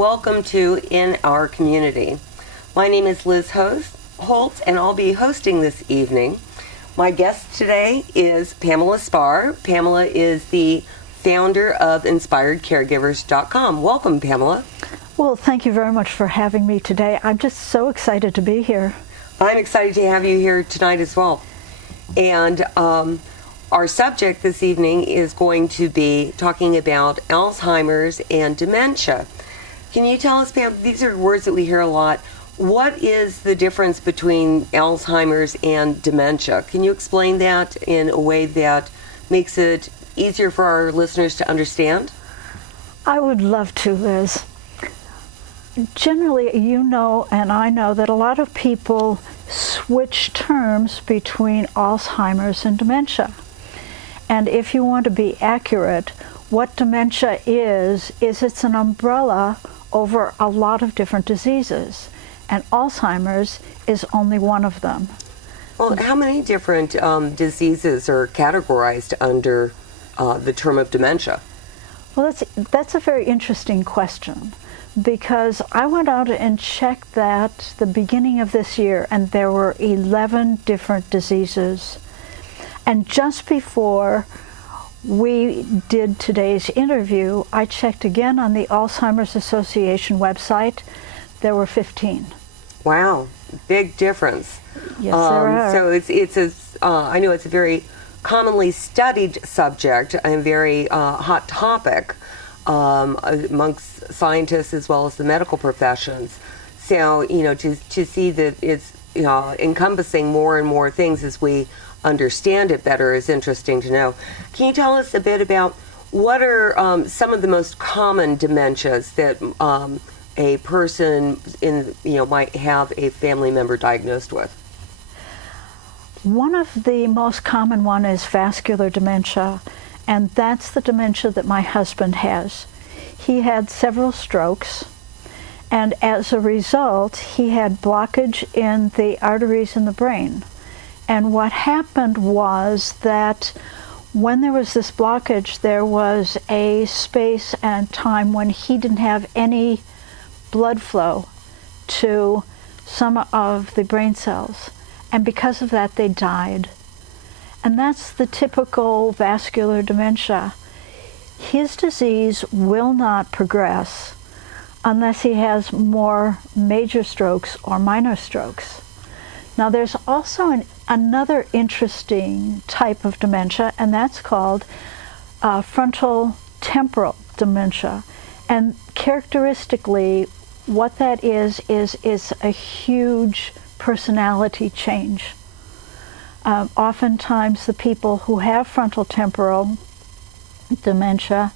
welcome to In Our Community. My name is Liz Holtz, and I'll be hosting this evening. My guest today is Pamela Spahr. Pamela is the founder of InspiredCaregivers.com. Welcome, Pamela. Well, thank you very much for having me today. I'm just so excited to be here. I'm excited to have you here tonight as well. And our subject this evening is going to be talking about Alzheimer's and dementia. Can you tell us, Pam, these are words that we hear a lot. What is the difference between Alzheimer's and dementia? Can you explain that in a way that makes it easier for our listeners to understand? I would love to, Liz. Generally, you know and I know that a lot of people switch terms between Alzheimer's and dementia. And if you want to be accurate, what dementia is it's an umbrella over a lot of different diseases. And Alzheimer's is only one of them. Well, how many different diseases are categorized under the term of dementia? Well, that's a very interesting question, because I went out and checked that the beginning of this year, and there were 11 different diseases. And just before we did today's interview, I checked again on the Alzheimer's Association website. There were 15. Wow, big difference. Yes, there are. So I know it's a very commonly studied subject and very hot topic amongst scientists as well as the medical professions. So, to see that it's encompassing more and more things as we understand it better is interesting to know. Can you tell us a bit about what are some of the most common dementias that a person might have a family member diagnosed with? One of the most common one is vascular dementia, and that's the dementia that my husband has. He had several strokes, and as a result, he had blockage in the arteries in the brain. And what happened was that when there was this blockage, there was a space and time when he didn't have any blood flow to some of the brain cells. And because of that, they died. And that's the typical vascular dementia. His disease will not progress unless he has more major strokes or minor strokes. Now, there's also another interesting type of dementia, and that's called frontal temporal dementia. And characteristically, what that is a huge personality change. Oftentimes, the people who have frontal temporal dementia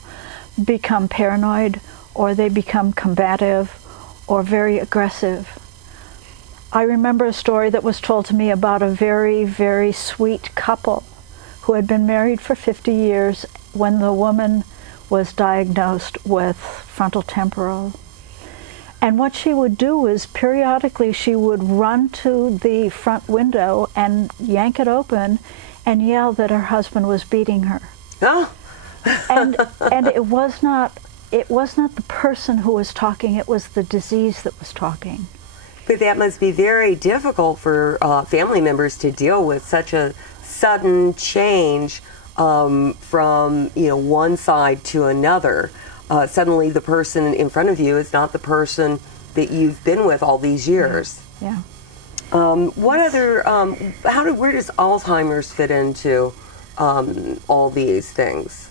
become paranoid, or they become combative, or very aggressive. I remember a story that was told to me about a very, very sweet couple who had been married for 50 years when the woman was diagnosed with frontal temporal. And what she would do is periodically she would run to the front window and yank it open and yell that her husband was beating her. Oh. and it was not the person who was talking, it was the disease that was talking. But that must be very difficult for family members to deal with, such a sudden change from one side to another. Suddenly the person in front of you is not the person that you've been with all these years. Yeah. What other, where does Alzheimer's fit into all these things?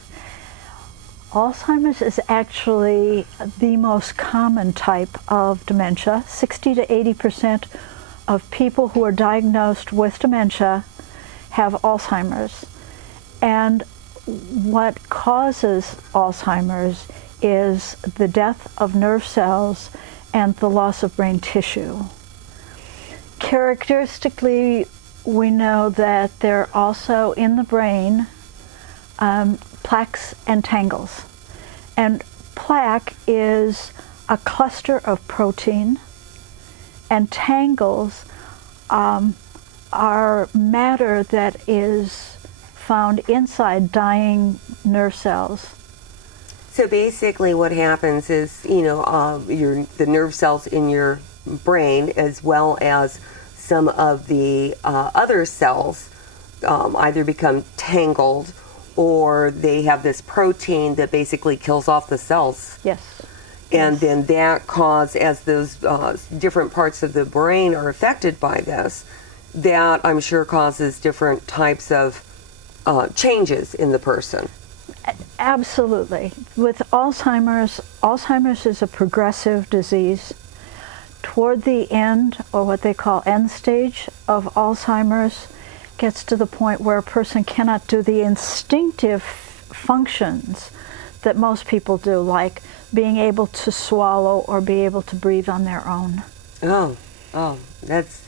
Alzheimer's is actually the most common type of dementia. 60 to 80% of people who are diagnosed with dementia have Alzheimer's. And what causes Alzheimer's is the death of nerve cells and the loss of brain tissue. Characteristically, we know that there are also in the brain plaques and tangles. And plaque is a cluster of protein, and tangles are matter that is found inside dying nerve cells. So basically what happens is, the nerve cells in your brain, as well as some of the other cells, either become tangled, or they have this protein that basically kills off the cells. Yes. And then that cause, as those different parts of the brain are affected by this, that I'm sure causes different types of changes in the person. Absolutely. With Alzheimer's is a progressive disease. Toward the end, or what they call end stage of Alzheimer's, gets to the point where a person cannot do the instinctive functions that most people do, like being able to swallow or be able to breathe on their own. Oh, that's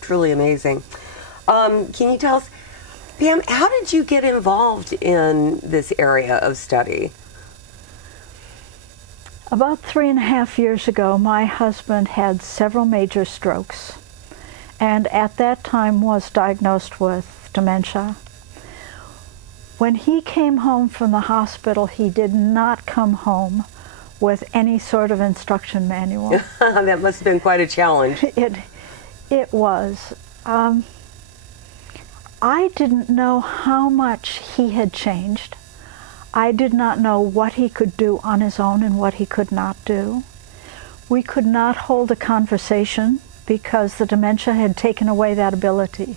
truly amazing. Can you tell us, Pam, how did you get involved in this area of study? About 3.5 years ago, my husband had several major strokes, and at that time was diagnosed with dementia. When he came home from the hospital, he did not come home with any sort of instruction manual. That must have been quite a challenge. It was. I didn't know how much he had changed. I did not know what he could do on his own and what he could not do. We could not hold a conversation because the dementia had taken away that ability.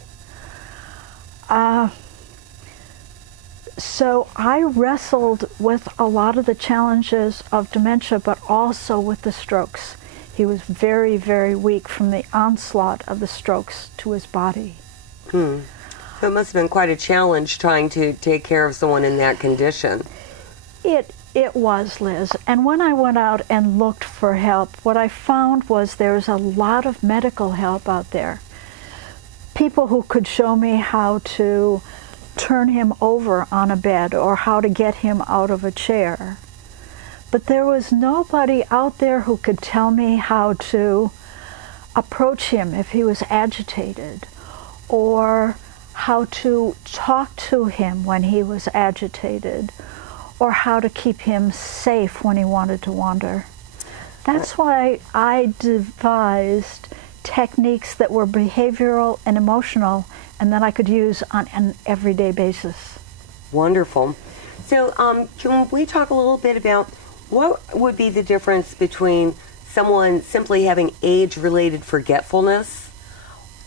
So I wrestled with a lot of the challenges of dementia, but also with the strokes. He was very, very weak from the onslaught of the strokes to his body. So it must have been quite a challenge trying to take care of someone in that condition. It was, Liz. And when I went out and looked for help, what I found was there's a lot of medical help out there. People who could show me how to turn him over on a bed or how to get him out of a chair. But there was nobody out there who could tell me how to approach him if he was agitated, or how to talk to him when he was agitated, or how to keep him safe when he wanted to wander. That's why I devised techniques that were behavioral and emotional and that I could use on an everyday basis. Wonderful. So can we talk a little bit about what would be the difference between someone simply having age-related forgetfulness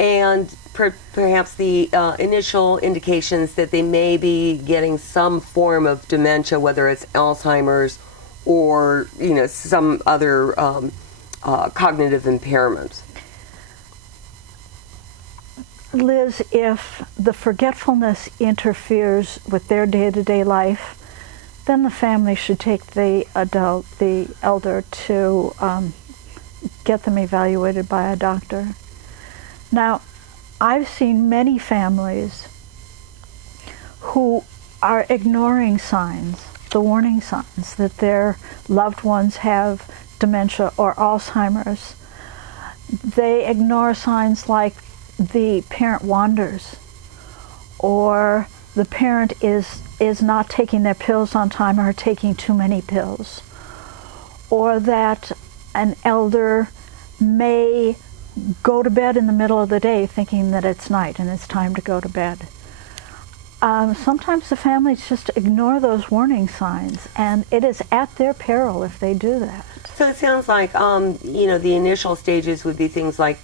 and perhaps the initial indications that they may be getting some form of dementia, whether it's Alzheimer's or some other cognitive impairment? Liz, if the forgetfulness interferes with their day-to-day life, then the family should take the elder to get them evaluated by a doctor. Now, I've seen many families who are ignoring signs, the warning signs that their loved ones have dementia or Alzheimer's. They ignore signs like the parent wanders, or the parent is not taking their pills on time or taking too many pills, or that an elder may go to bed in the middle of the day thinking that it's night and it's time to go to bed. Sometimes the families just ignore those warning signs, and it is at their peril if they do that. So it sounds like, the initial stages would be things like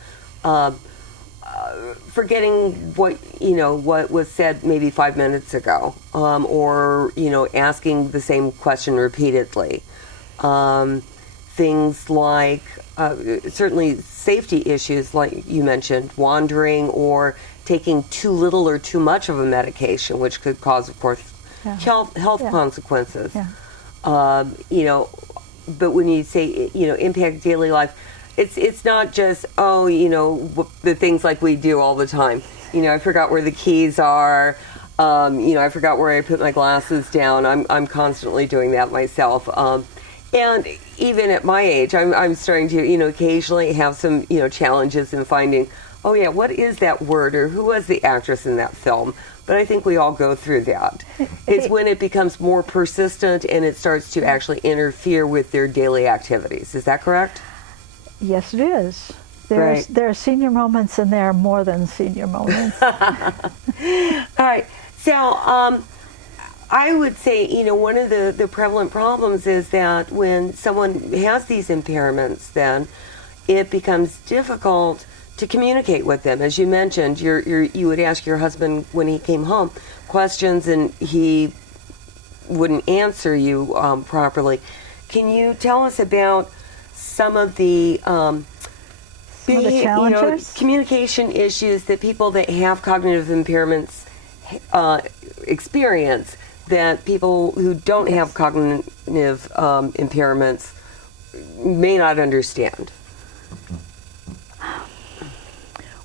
forgetting what was said maybe 5 minutes ago, or asking the same question repeatedly. Things like certainly safety issues, like you mentioned, wandering or taking too little or too much of a medication, which could cause, of course, health consequences. Yeah. But when you say impact daily life, it's not just the things like we do all the time. I forgot where the keys are. I forgot where I put my glasses down. I'm constantly doing that myself. And even at my age, I'm starting to occasionally have some challenges in finding, oh yeah, what is that word, or who was the actress in that film? but I think we all go through that. It's when it becomes more persistent and it starts to actually interfere with their daily activities. Is that correct? Yes, it is. Right. There are senior moments, and there are more than senior moments. All right. So I would say, one of the prevalent problems is that when someone has these impairments, then it becomes difficult to communicate with them. As you mentioned, you would ask your husband when he came home questions and he wouldn't answer you properly. Can you tell us about some of the challenges? Communication issues that people that have cognitive impairments experience that people who don't have cognitive impairments may not understand?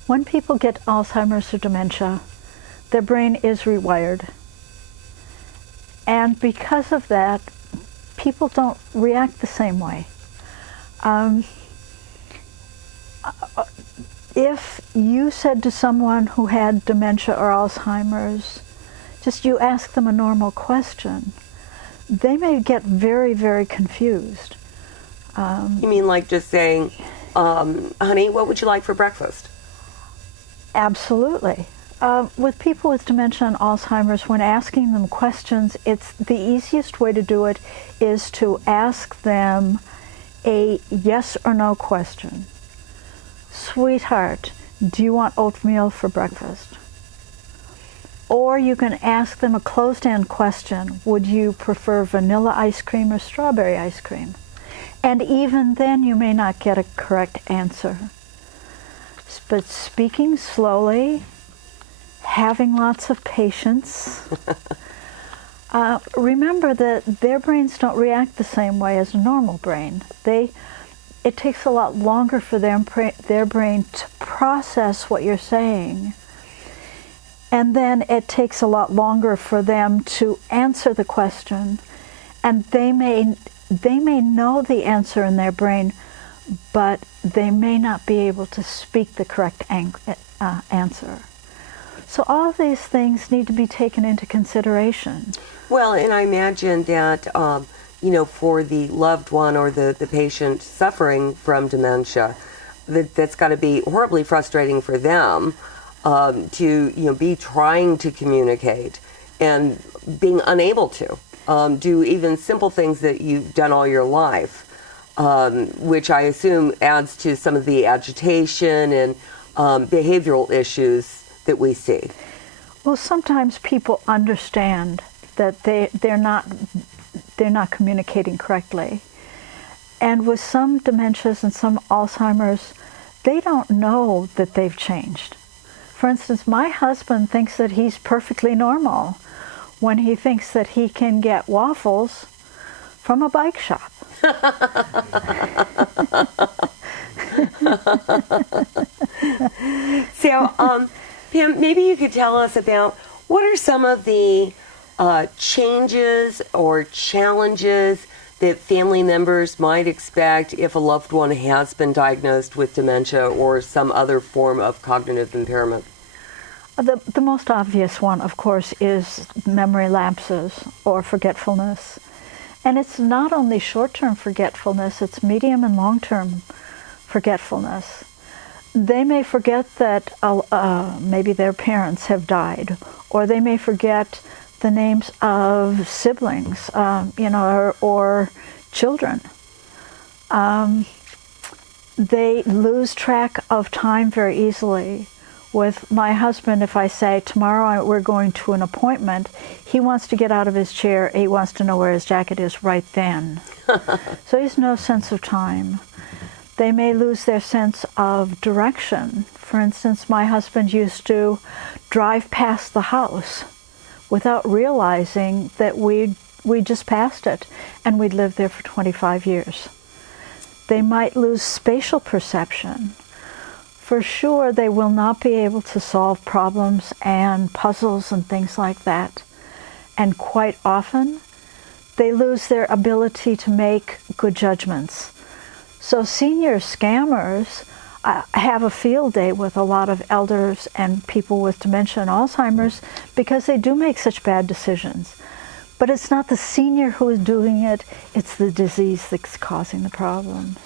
When people get Alzheimer's or dementia, their brain is rewired. And because of that, people don't react the same way. If you said to someone who had dementia or Alzheimer's, just you ask them a normal question, they may get very, very confused. You mean like just saying, honey, what would you like for breakfast? Absolutely. With people with dementia and Alzheimer's, when asking them questions, it's the easiest way to do it is to ask them a yes or no question. Sweetheart, do you want oatmeal for breakfast? Or you can ask them a closed-end question. Would you prefer vanilla ice cream or strawberry ice cream? And even then you may not get a correct answer. But speaking slowly, having lots of patience. Remember that their brains don't react the same way as a normal brain. It takes a lot longer for their brain to process what you're saying. And then it takes a lot longer for them to answer the question. And they may know the answer in their brain, but they may not be able to speak the correct answer. So all of these things need to be taken into consideration. Well, and I imagine that, for the loved one or the patient suffering from dementia, that's got to be horribly frustrating for them to, be trying to communicate and being unable to do even simple things that you've done all your life, which I assume adds to some of the agitation and behavioral issues that we see. Well, sometimes people understand that they're not communicating correctly. And with some dementias and some Alzheimer's, they don't know that they've changed. For instance, my husband thinks that he's perfectly normal when he thinks that he can get waffles from a bike shop. So, Pam, maybe you could tell us about what are some of the changes or challenges that family members might expect if a loved one has been diagnosed with dementia or some other form of cognitive impairment? The most obvious one, of course, is memory lapses or forgetfulness. And it's not only short-term forgetfulness, it's medium and long-term forgetfulness. They may forget that maybe their parents have died, or they may forget the names of siblings, or children. They lose track of time very easily. With my husband, if I say, tomorrow we're going to an appointment, he wants to get out of his chair, he wants to know where his jacket is right then. So he has no sense of time. They may lose their sense of direction. For instance, my husband used to drive past the house without realizing that we just passed it, and we'd lived there for 25 years. They might lose spatial perception. For sure, they will not be able to solve problems and puzzles and things like that. And quite often, they lose their ability to make good judgments. So senior scammers have a field day with a lot of elders and people with dementia and Alzheimer's because they do make such bad decisions. But it's not the senior who is doing it, it's the disease that's causing the problems.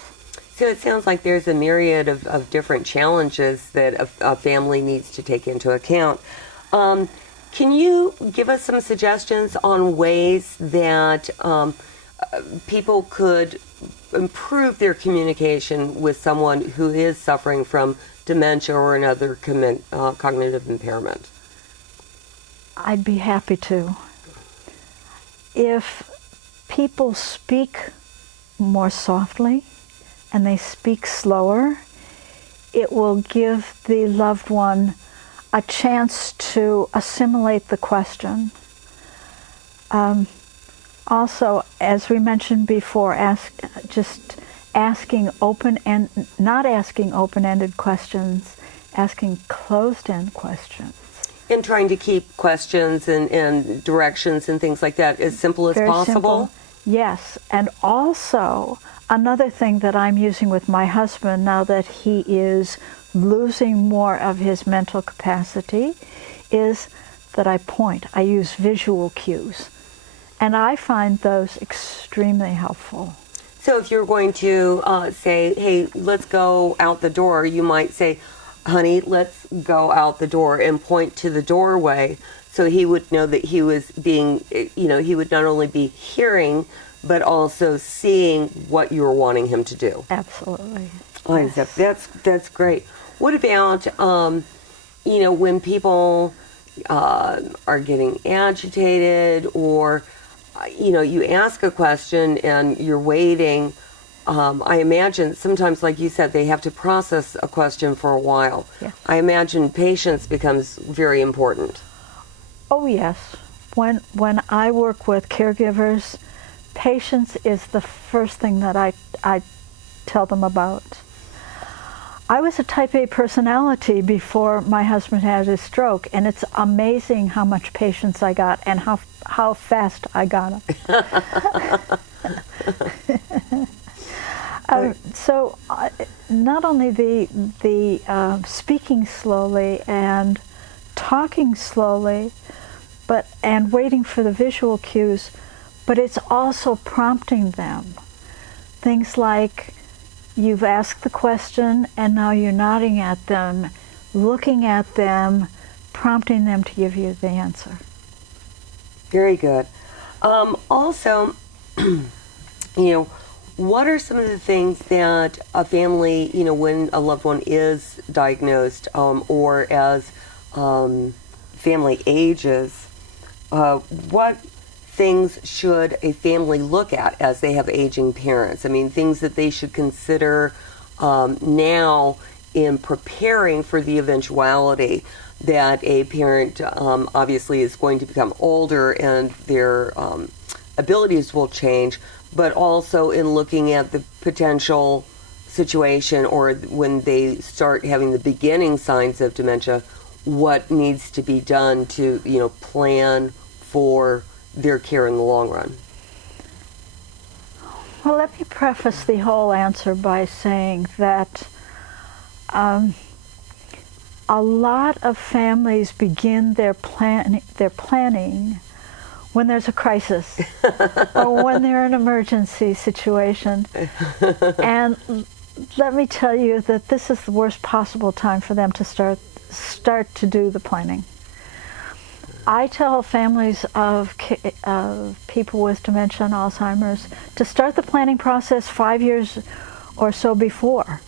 So it sounds like there's a myriad of different challenges that a family needs to take into account. Can you give us some suggestions on ways that people could improve their communication with someone who is suffering from dementia or another cognitive impairment? I'd be happy to. If people speak more softly and they speak slower, it will give the loved one a chance to assimilate the question. Also, as we mentioned before, asking not asking open-ended questions, asking closed-end questions. And trying to keep questions and directions and things like that as simple as possible? Simple. Yes, and also another thing that I'm using with my husband now that he is losing more of his mental capacity is that I point. I use visual cues. And I find those extremely helpful. So if you're going to say, hey, let's go out the door, you might say, honey, let's go out the door, and point to the doorway so he would know that he was being, he would not only be hearing, but also seeing what you were wanting him to do. Absolutely. Yes. That's great. What about, when people are getting agitated or, you ask a question and you're waiting. I imagine sometimes, like you said, they have to process a question for a while. Yes. I imagine patience becomes very important. Oh, yes. When I work with caregivers, patience is the first thing that I tell them about. I was a type A personality before my husband had his stroke, and it's amazing how much patience I got and how fast I got it. So not only the speaking slowly and talking slowly, and waiting for the visual cues, but it's also prompting them. Things like, you've asked the question and now you're nodding at them, looking at them, prompting them to give you the answer. Very good. Also, what are some of the things that a family, when a loved one is diagnosed or as family ages, what things should a family look at as they have aging parents? I mean, things that they should consider now in preparing for the eventuality that a parent obviously is going to become older and their abilities will change, but also in looking at the potential situation or when they start having the beginning signs of dementia, what needs to be done to, plan for their care in the long run? Well, let me preface the whole answer by saying that a lot of families begin their planning when there's a crisis or when they're in an emergency situation. And let me tell you that this is the worst possible time for them to start to do the planning. I tell families of people with dementia and Alzheimer's to start the planning process 5 years or so before.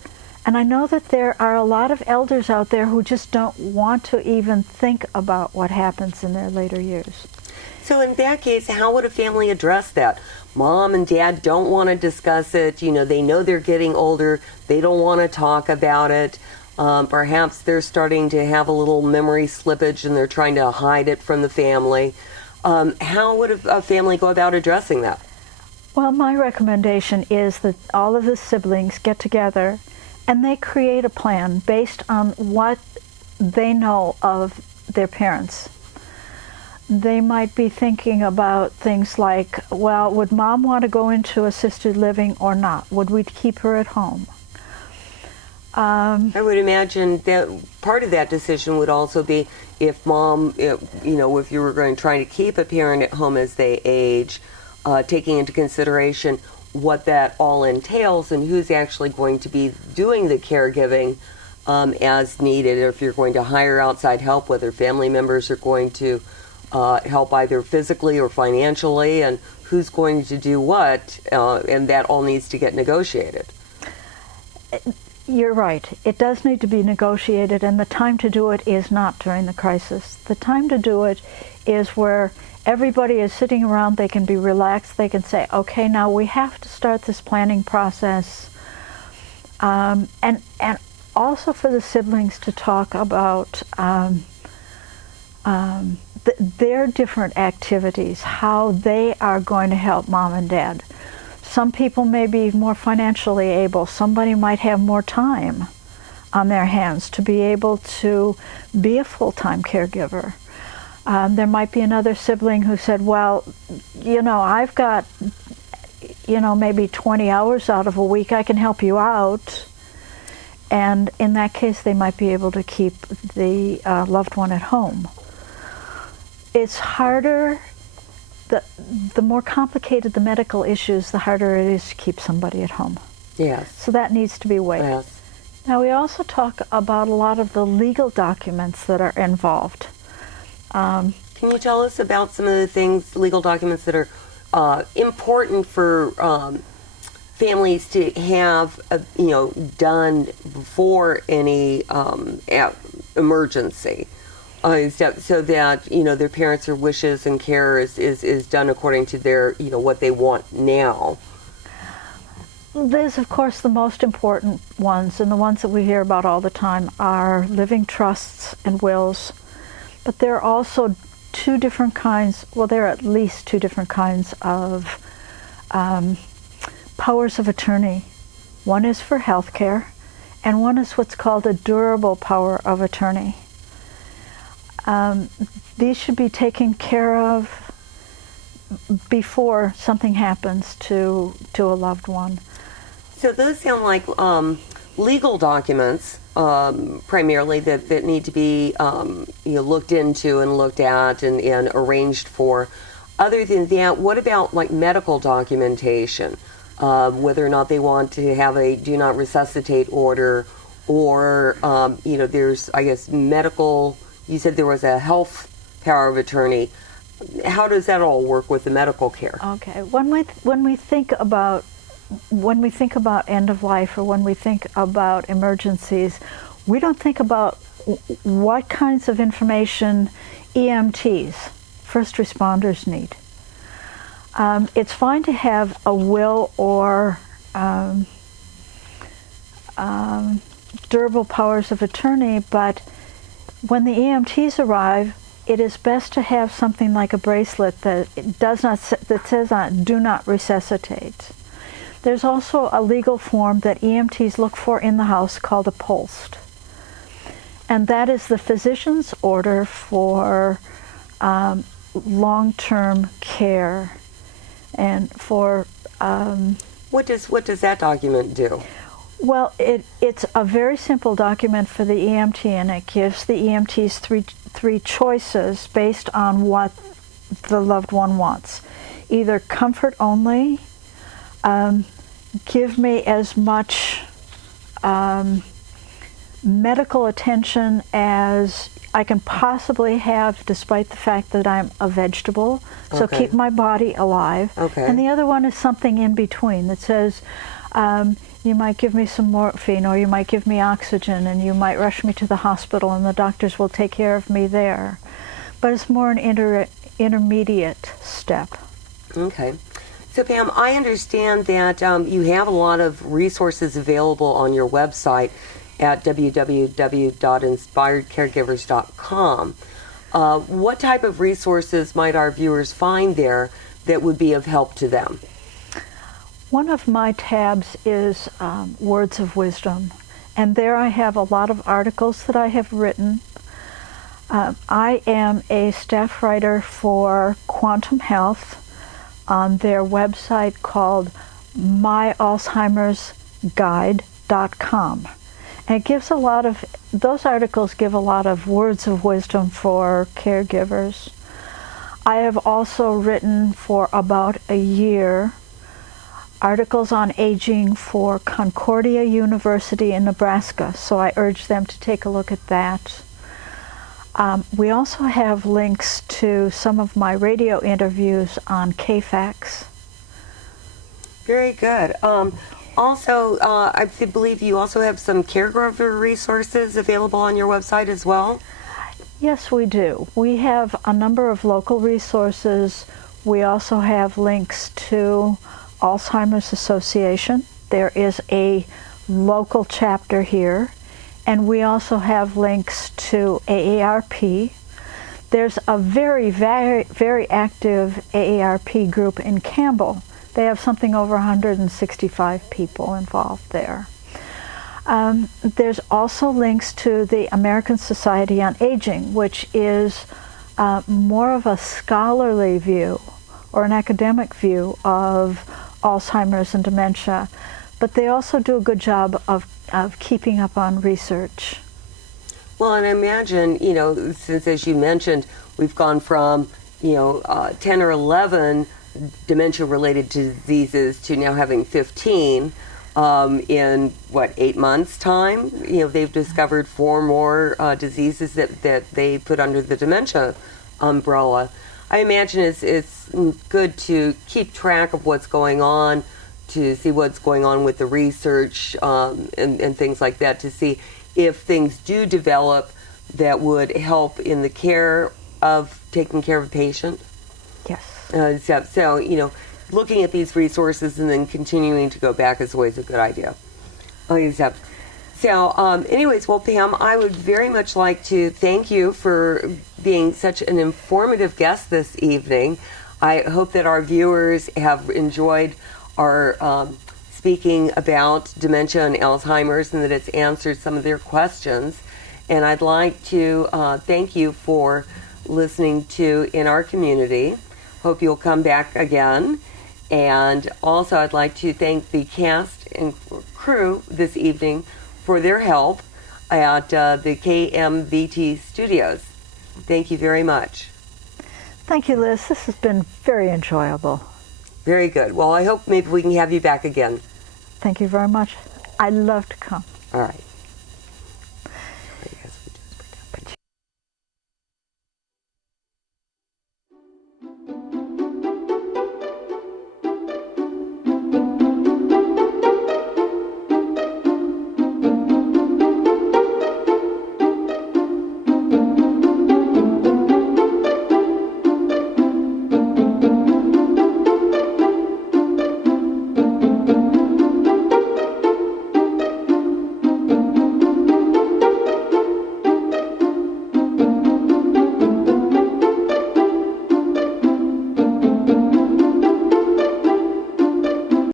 And I know that there are a lot of elders out there who just don't want to even think about what happens in their later years. So in that case, how would a family address that? Mom and dad don't want to discuss it. They know they're getting older. They don't want to talk about it. Perhaps they're starting to have a little memory slippage and they're trying to hide it from the family. How would a family go about addressing that? Well, my recommendation is that all of the siblings get together and they create a plan based on what they know of their parents. They might be thinking about things like, well, would mom want to go into assisted living or not? Would we keep her at home? I would imagine that part of that decision would also be if mom, if you were trying to keep a parent at home as they age, taking into consideration what that all entails and who's actually going to be doing the caregiving as needed, or if you're going to hire outside help, whether family members are going to help either physically or financially, and who's going to do what, and that all needs to get negotiated. You're right. It does need to be negotiated, and the time to do it is not during the crisis. The time to do it is where everybody is sitting around, they can be relaxed, they can say, okay, now we have to start this planning process. And also for the siblings to talk about their different activities, how they are going to help mom and dad. Some people may be more financially able. Somebody might have more time on their hands to be able to be a full-time caregiver. There might be another sibling who said, well, I've got, maybe 20 hours out of a week. I can help you out. And in that case, they might be able to keep the loved one at home. It's harder. The more complicated the medical issues, the harder it is to keep somebody at home. Yes. So that needs to be weighed. Yes. Now, we also talk about a lot of the legal documents that are involved. Can you tell us about some of the legal documents that are important for families to have, done before any emergency? So that their parents' wishes and care is done according to their what they want now. There's, of course, the most important ones, and the ones that we hear about all the time are living trusts and wills. But there are also two different kinds. Well, there are at least two different kinds of powers of attorney. One is for health care, and one is what's called a durable power of attorney. These should be taken care of before something happens to a loved one. So those sound like legal documents, primarily that need to be looked into and looked at and arranged for. Other than that, what about like medical documentation? Whether or not they want to have a do not resuscitate order, or there's, I guess, medical. You said there was a health power of attorney. How does that all work with the medical care? Okay, when we think about end of life, or when we think about emergencies, we don't think about what kinds of information EMTs, first responders, need. It's fine to have a will or durable powers of attorney, but when the EMTs arrive, it is best to have something like a bracelet that says on it, "Do not resuscitate." There's also a legal form that EMTs look for in the house called a POLST, and that is the physician's order for long-term care, and for what does that document do? Well, it's a very simple document for the EMT, and it gives the EMTs three choices based on what the loved one wants. Either comfort only, give me as much medical attention as I can possibly have, despite the fact that I'm a vegetable, so Okay. keep my body alive. Okay. And the other one is something in between that says, you might give me some morphine, or you might give me oxygen, and you might rush me to the hospital, and the doctors will take care of me there. But it's more an intermediate step. Okay. So Pam, I understand that you have a lot of resources available on your website at www.inspiredcaregivers.com. What type of resources might our viewers find there that would be of help to them? One of my tabs is Words of Wisdom, and there I have a lot of articles that I have written. I am a staff writer for Quantum Health on their website called myalzheimersguide.com. it gives a lot of, those articles give a lot of words of wisdom for caregivers. I have also written for about a year articles on aging for Concordia University in Nebraska, so I urge them to take a look at that. We also have links to some of my radio interviews on KFAX. Very good. Also, I believe you also have some caregiver resources available on your website as well? Yes, we do. We have a number of local resources. We also have links to Alzheimer's Association. There is a local chapter here. And we also have links to AARP. There's a very, very, very active AARP group in Campbell. They have something over 165 people involved there. There's also links to the American Society on Aging, which is more of a scholarly view or an academic view of Alzheimer's and dementia. But they also do a good job of keeping up on research. Well, and I imagine, you know, since as you mentioned, we've gone from, 10 or 11 dementia-related diseases to now having 15 in, 8 months' time? You know, they've discovered 4 more diseases that they put under the dementia umbrella. I imagine it's good to keep track of what's going on, to see what's going on with the research and things like that, to see if things do develop that would help in the care of taking care of a patient. Yes. So, looking at these resources and then continuing to go back is always a good idea. Anyways, well, Pam, I would very much like to thank you for being such an informative guest this evening. I hope that our viewers have enjoyed our speaking about dementia and Alzheimer's and that it's answered some of their questions. And I'd like to thank you for listening to In Our Community. Hope you'll come back again. And also I'd like to thank the cast and crew this evening for their help at the KMVT studios. Thank you very much. Thank you, Liz. This has been very enjoyable. Very good. Well, I hope maybe we can have you back again. Thank you very much. I'd love to come. All right.